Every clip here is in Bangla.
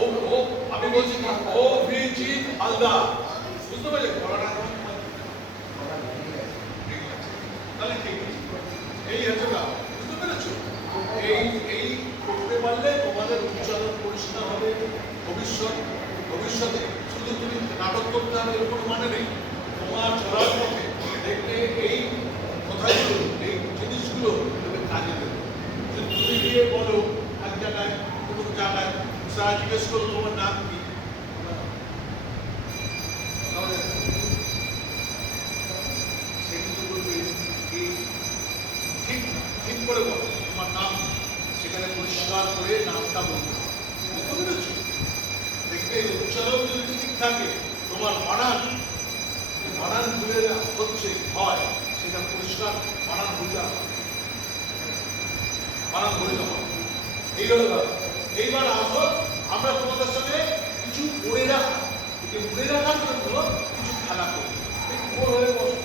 ও ও আমি বলছি কি ও অভিজিৎ হালদার, বুঝতে পারলে? পড়াটা তাহলে ঠিক আছে, এই হচ্ছে না, বুঝতে পেরেছো? এই এই করতে পারলে তোমাদের উচ্চারণ পরিষ্কার হবে। ভবিষ্যতে শুধু তুমি নাটক করতে হবে এর কোনো মানে নেই। তোমার চলার পথে দেখবে এই কথাগুলো, এই জিনিসগুলো তুমি কাজে দেবে। যদি তুমি গিয়ে বলো এক জায়গায়, কোনো জায়গায় স্যার জিজ্ঞেস করলো তোমার নাম কি, সে কিন্তু বলবে এই ঠিক ঠিক করে বলো তোমার নাম, সেখানে পরিষ্কার করে নামটা বলবে। বুঝতে পেরেছো? দেখবে উচ্চারণ যদি ঠিক থাকে, তোমার বানান ভুলে হচ্ছে হয়, সেটা পরিষ্কার বানান ভুলতে হবে, বানান ভুলতে হবে। এই হলো ব্যাপার। এইবার আসো আমরা তোমাদের সঙ্গে কিছু মনে রাখার জন্য কিছু খেলা করি। একটু বড় হয়ে বসো।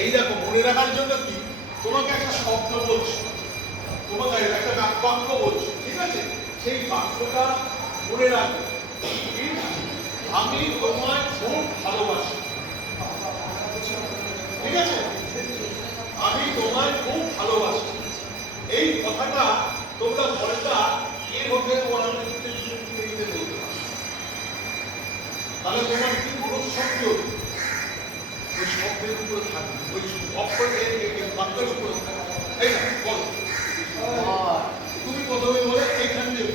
এই দেখো, মনে রাখার জন্য কি, তোমাকে একটা শব্দ বলছি, তোমাকে একটা বাক্য বলছি, ঠিক আছে? সেই বাক্যটা মনে রাখবে। আমি তোমায় খুব ভালোবাসি, ঠিক আছে? আমি তোমায় খুব ভালোবাসি, এই কথাটা তোমরা পরেটা এর মধ্যে বলতে পারো। তাহলে তোমার কি কোনো শব্দ ওই শব্দের উপরে থাকবে, ওই অক্ষরের বাক্যের উপরে থাকবে, তাই না? বলো, তুমি প্রথমে বলে এখান দিয়ে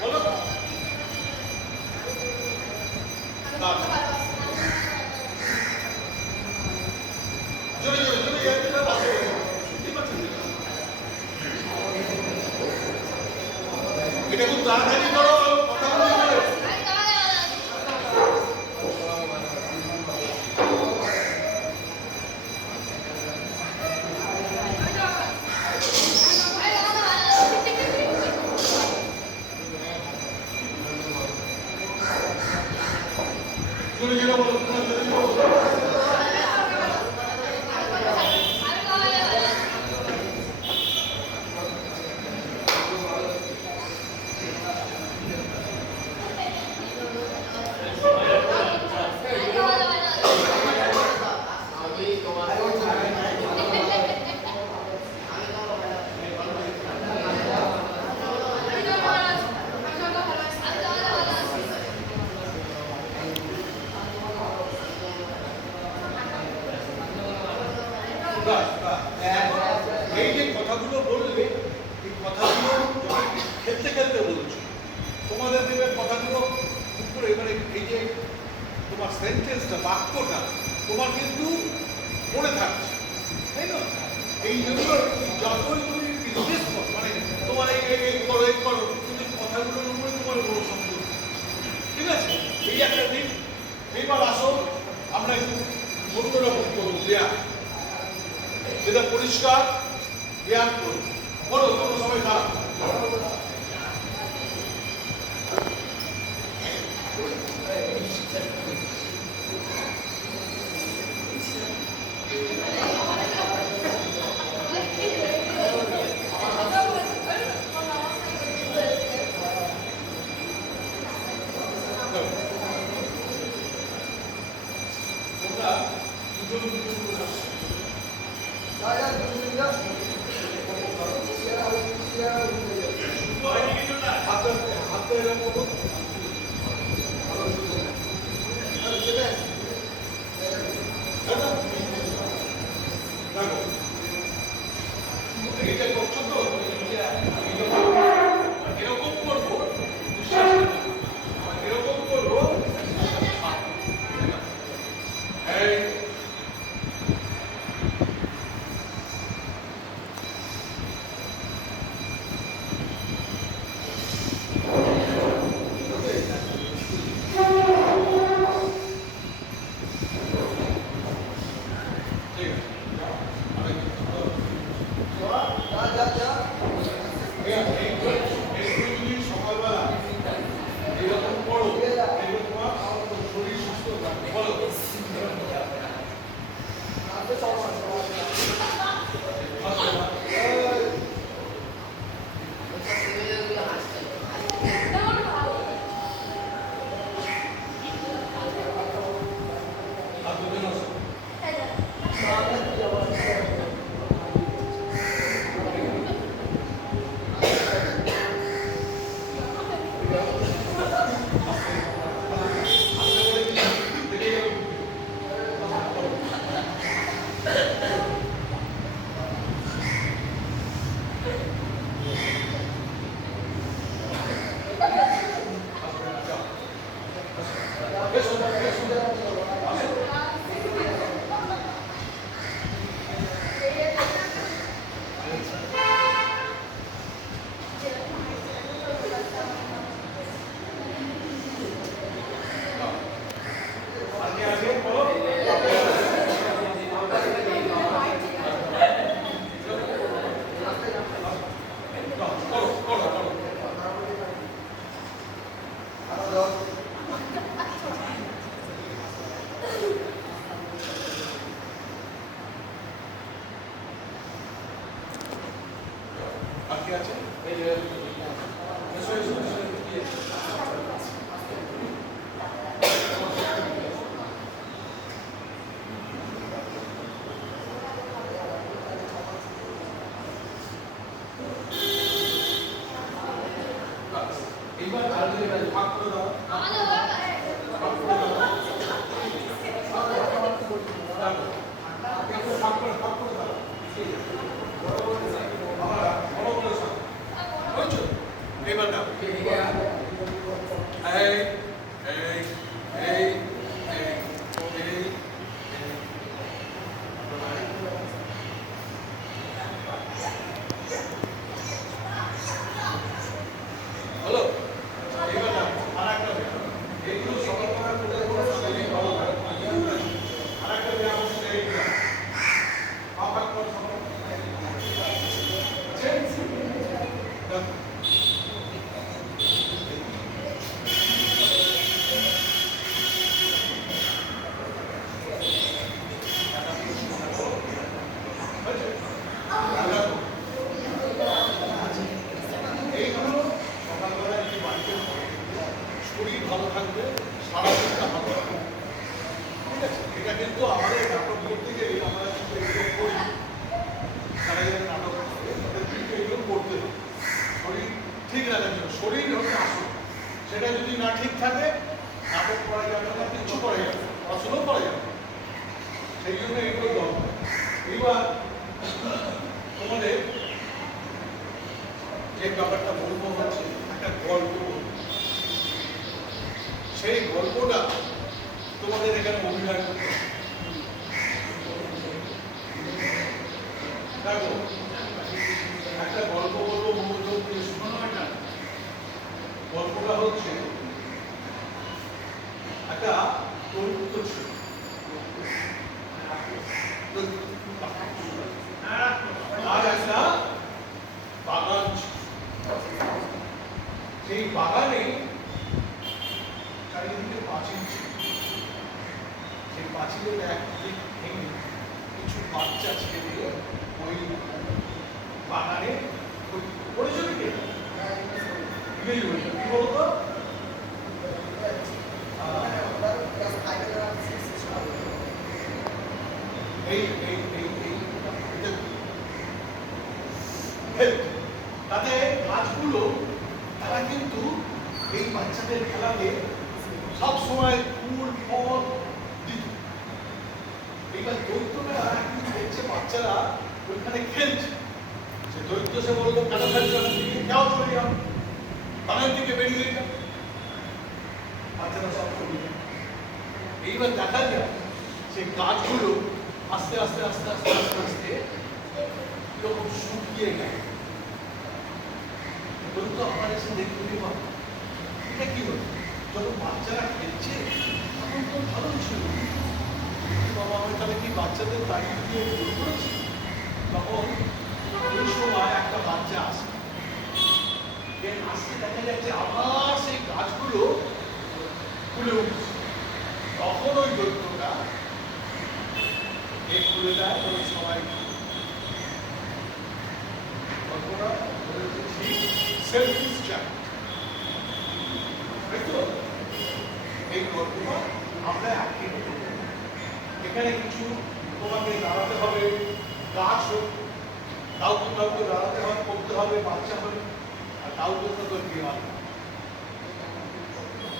বলো, জোরে জোরে জোরে এটা খুব তাড়াতাড়ি করো, কথা বলে এই যে কথাগুলো বললে, এই কথাগুলো খেলতে খেলতে বলছো, তোমাদের দেবে কথাগুলো উপরে, মানে এই যে তোমার সেন্টেন্সটা, বাক্যটা তোমার কিন্তু মনে থাকছে, তাই না? এই জন্য যতই তুমি বিজনেস করো, মানে তোমার এই করো কিন্তু কথাগুলোর উপরে তোমার বড় সম্পর্ক, ঠিক আছে? এই একটা দিন। এইবার আসো আমরা একটু অন্যরকম করবো, ব্যায়াম, যেটা পরিষ্কার ব্যায়াম করবো। বলো, তোমরা সবাই খারাপ তোমরা দুজন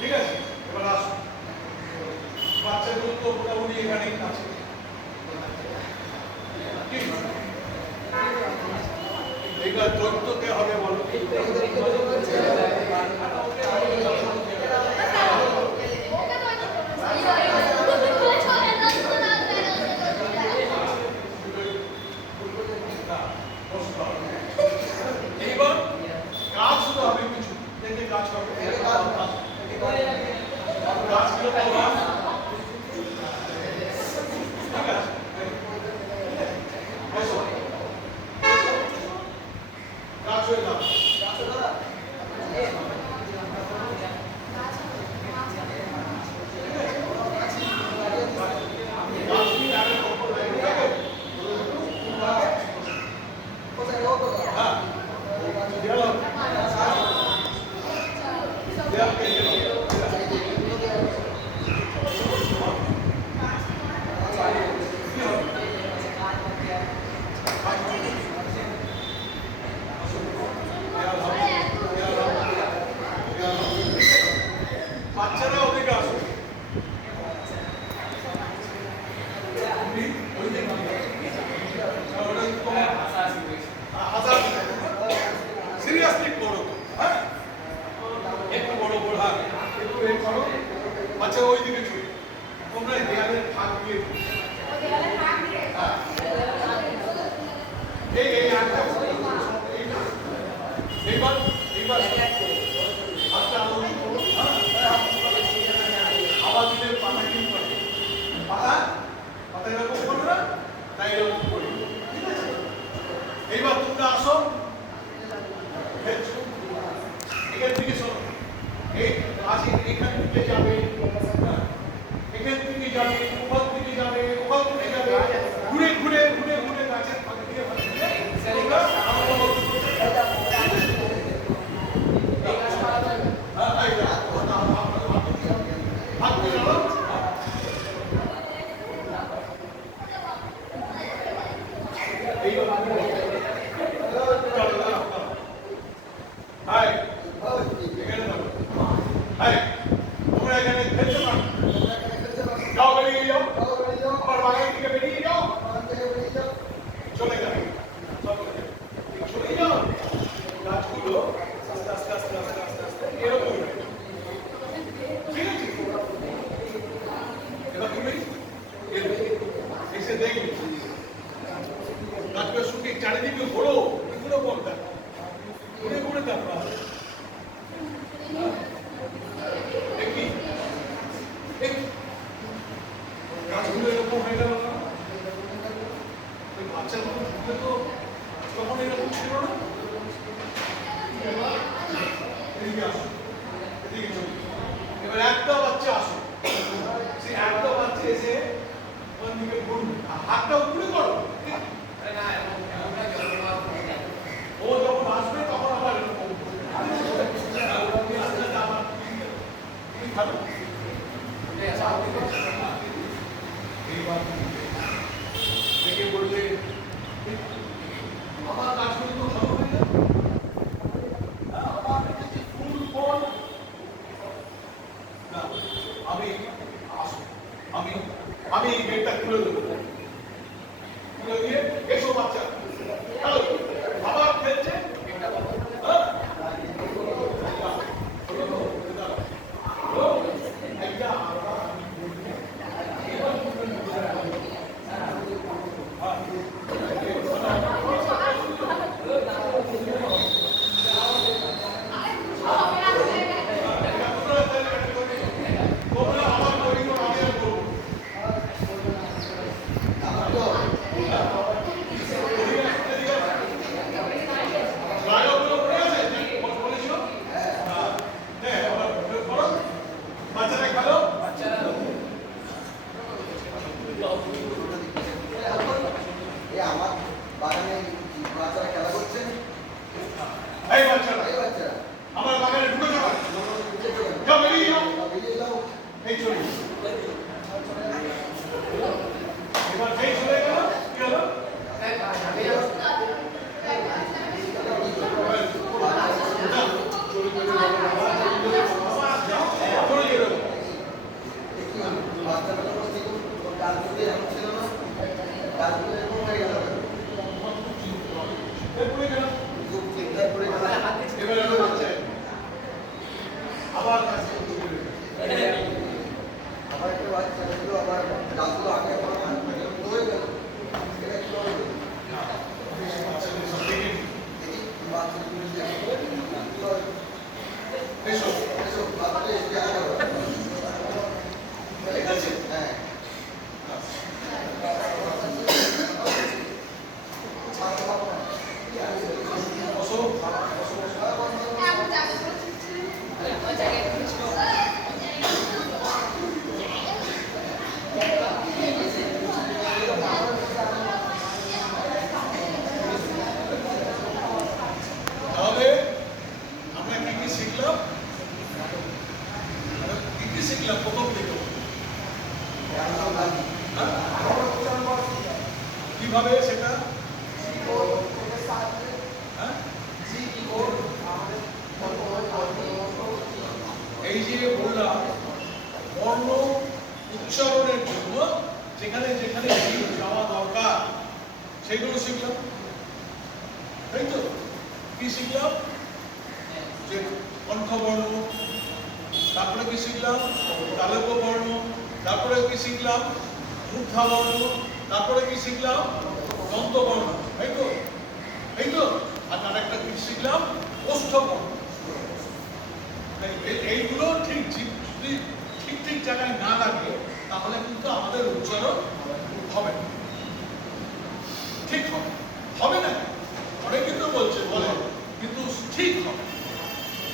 ঠিক আছে, এবার আসুন। বাচ্চাগুলো তো মোটামুটি এখানেই আছে। ঠিক আছে, এইবার দৈত্যকে হবে বলো। এইবার গাছ শুধু হবে কিছু, দেখে গাছ হবে। গাছগুলো পাওয়া ঠিক আছে। গাছ হয়ে যাবে। বাচ্চারা ওদিকে আসো। সিরিয়াসলি করো, হ্যাঁ একটু বড় বড়, হ্যাঁ একটু এ করো। বাচ্চা ওই দিকে ছুটে, তোমরা দেয়ালের ফাঁক দিয়ে এই একটা এইবার এইবার হাতটা আলো করো, হ্যাঁ আবার দিলে পাতা কি করে, পাতা পাতা এরকম করো না, তাই এরকম করি। ঠিক আছে, এইবার তোমরা আসো, এখান থেকে শোনো, এই আসি এখান থেকে যাবে, এখান থেকে যাবে, ওখান থেকে যাবে, ওখান থেকে যাবে, ঘুরে ঘুরে ঘুরে ঘুরে গাছের ফাঁকে দিয়ে তোমরা আমাদের মতো চলে যাবে, চলে যাও গাছগুলো আস্তে আস্তে আস্তে আস্তে আস্তে আস্তে এরকম, ঠিক আছে। এবার তুমি এসে দেখবে গাছগুলো শুকিয়ে চারিদিকে ঘোরো, এগুলো বলতে ঘুরে ঘুরে তারপর দেখি গাছগুলো এরকম হয়ে গেল না, বাচ্চাগুলো ঢুকলে তো তখন এরকম ছিল না। এদিকে আসো, এদিকে চলো। এবার একটা বাচ্চা আসো, সেই একটা বাচ্চা এসে ওখান থেকে ঘুরবে, হাতটা উপরে করো। ও যখন আসবে তখন আবার এরকম ভালো এইবার দেখে বললে আমার গাছগুলো তো ভালো হয়ে যাবে, আমার কাছে ফুল ফল না, আমি আসো, আমি এই গেটটা খুলে দেবো, খুলে দিয়ে এসো বাচ্চা, আবার খেলছে, আবার আবার একটা বাচ্চা হলো আবার রাতগুলো আগে আবার হয়ে গেল এটা কি হবে বাচ্চাগুলো এসো এসব বাচ্চা ঠিক আছে হ্যাঁ বসো তাহলে আমরা কি কি শিখলাম কি কি শিখলাম প্রথম থেকে কিভাবে সেটা হ্যাঁ? এই যে বললাম বর্ণ উচ্চারণের জন্য যেখানে যেখানে জিভ যাওয়া দরকার সেগুলো শিখলাম তাই তো কি শিখলাম যে কণ্ঠবর্ণ তারপরে কি শিখলাম তালব্য বর্ণ তারপরে কি শিখলাম মূর্ধাবর্ণ তারপরে কি শিখলাম দন্তবর্ণ তাই তো আর আরেকটা কি শিখলাম ওষ্ঠবর্ণ এইগুলো ঠিক যদি ঠিক ঠিক জায়গায় না লাগে তাহলে কিন্তু আমাদের উচ্চারণ হবে না ঠিক হবে না অনেকে তো বলছে বলে কিন্তু ঠিক হবে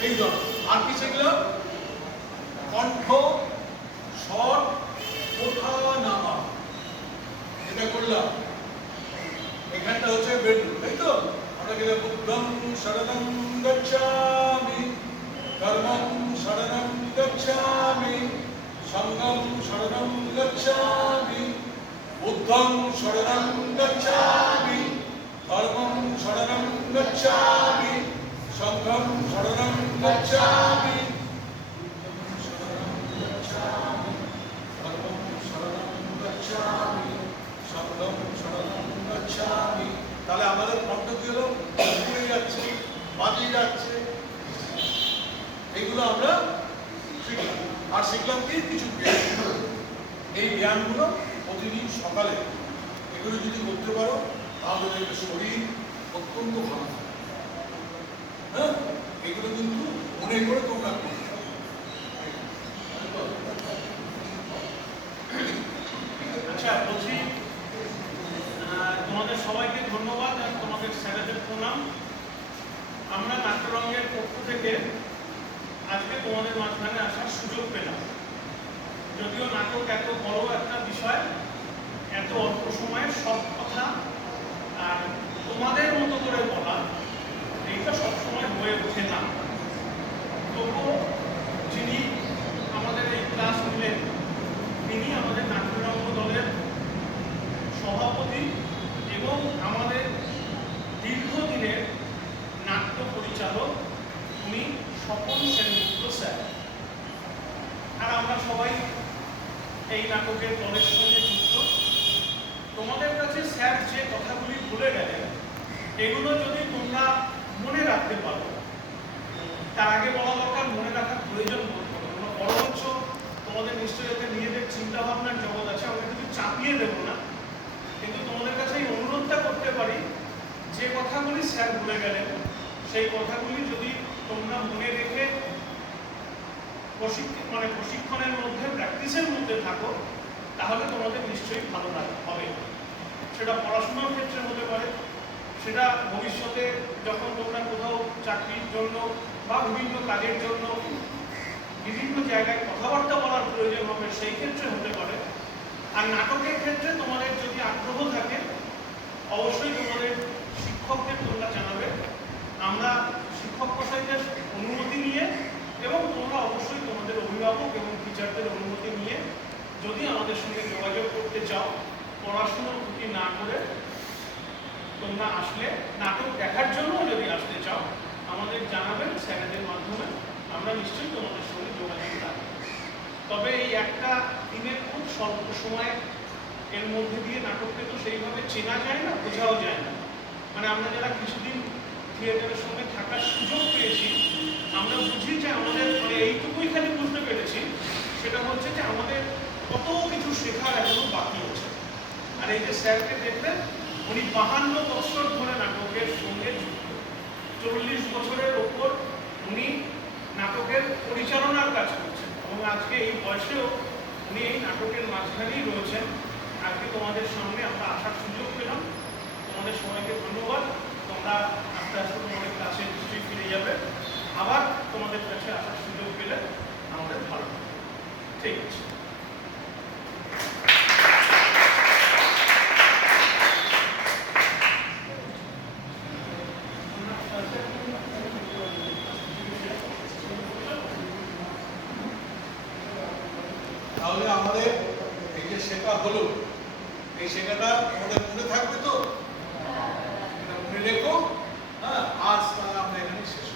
এই জন্য আর কি শিখলাম কণ্ঠ স্বর ওঠা নামা এটা করলাম এখানটা হচ্ছে বেডরুম তাই তো আমরা গেলে বুদ্ধং শরণং গচ্ছামি কর্মং শরণং গচ্ছামি সঙ্গং শরণং গচ্ছামি বুদ্ধং শরণং গচ্ছামি কর্মং শরণং গচ্ছামি সঙ্গং শরণং গচ্ছামি তাহলে আমাদের কণ্ঠ কি হলো ঘুরে যাচ্ছে বাজিয়ে যাচ্ছে এগুলো আমরা শিখলাম আর শিখলাম কি কিছু জ্ঞান এই জ্ঞানগুলো প্রতিদিন সকালে এগুলো যদি করতে পারো তাহলে দেখবে শরীর অত্যন্ত ভালো থাকে হ্যাঁ এগুলো কিন্তু মনে করে তোমরা করতে আচ্ছা বলছি তোমাদের সবাইকে ধন্যবাদ আর তোমাদের স্যারেদের প্রণাম আমরা নাট্যরঙ্গের পক্ষ থেকে আজকে তোমাদের মাঝখানে আসার সুযোগ পেলাম যদিও নাটক এত বড় একটা বিষয় এত অল্প সময়ে সব কথা আর তোমাদের মতো করে বলা এইটা সবসময় হয়ে ওঠে না তবুও যিনি আমাদের এই ক্লাস নিলেন তিনি আমাদের নাট্যরঙ্গ দলের সভাপতি এবং আমাদের দীর্ঘদিনের নাট্য পরিচালক উনি স্বপন সেনগুপ্ত স্যার আর আমরা সবাই এই নাটকের দলের সঙ্গে যুক্ত তোমাদের কাছে স্যার যে কথাগুলি বলে গেলেন এগুলো যদি তোমরা মনে রাখতে পারো তার আগে বলা দরকার মনে রাখার প্রয়োজন বোধ করো তোমরা বরঞ্চ তোমাদের নিশ্চয়ই এতে নিজেদের চিন্তা ভাবনার জগৎ আছে আমরা কিন্তু চাপিয়ে দেবো না কিন্তু তোমাদের কাছে এই অনুরোধটা করতে পারি যে কথাগুলি স্যার বলে গেলেন সেই কথাগুলি যদি তোমরা মনে রেখে প্রশিক্ষণের মধ্যে প্র্যাকটিসের মধ্যে থাকো তাহলে তোমাদের নিশ্চয়ই ভালো হবে সেটা পড়াশোনার ক্ষেত্রে হতে পারে সেটা ভবিষ্যতে যখন তোমরা কোথাও চাকরির জন্য বা বিভিন্ন কাজের জন্য বিভিন্ন জায়গায় কথাবার্তা বলার প্রয়োজন হবে সেই ক্ষেত্রে হতে পারে আর নাটকের ক্ষেত্রে তোমাদের যদি আগ্রহ থাকে অবশ্যই তোমাদের শিক্ষকদের তোমরা জানাবে আমরা শিক্ষক মশাইদের অনুমতি নিয়ে এবং তোমরা অবশ্যই তোমাদের অভিভাবক এবং টিচারদের অনুমতি নিয়ে যদি আমাদের সঙ্গে যোগাযোগ করতে চাও পড়াশোনার ক্ষতি না করে তোমরা আসলে নাটক দেখার জন্য যদি আসতে চাও আমাদের জানাবেন স্যারেদের মাধ্যমে আমরা নিশ্চয়ই তোমাদের সঙ্গে যোগাযোগ রাখবো তবে এই একটা দিনের খুব স্বল্প সময় এর মধ্যে দিয়ে নাটককে তো সেইভাবে চেনা যায় না বোঝাও যায় না মানে আমরা যারা কিছুদিন থিয়েটারের সঙ্গে থাকার সুযোগ পেয়েছি আমরা বুঝি যে আমাদের মানে এইটুকুই আর এই যে স্যারকে দেখলেন, উনি 52 বছর ধরে নাটকের সঙ্গে যুক্ত। 40 বছরের ওপর উনি নাটকের পরিচালনার কাজ করছেন এবং আজকে এই বয়সেও উনি এই নাটকের মাঝখানেই রয়েছেন। আজকে তোমাদের সামনে আমরা আসার সুযোগ পেলাম। তোমাদের সবাইকে ধন্যবাদ। তোমরা আস্তে আস্তে তোমাদের ক্লাসে নিশ্চয়ই ফিরে যাবে। আবার তোমাদের কাছে আসার সুযোগ পেলে আমাদের ভালো হবে। ঠিক আছে। তাহলে আমাদের এই যে শেখা হলো, এই শেখাটা আমাদের মনে থাকবে তো? এটা মনে রেখো। হ্যাঁ, আজ তাহলে আমরা এখানে শেষ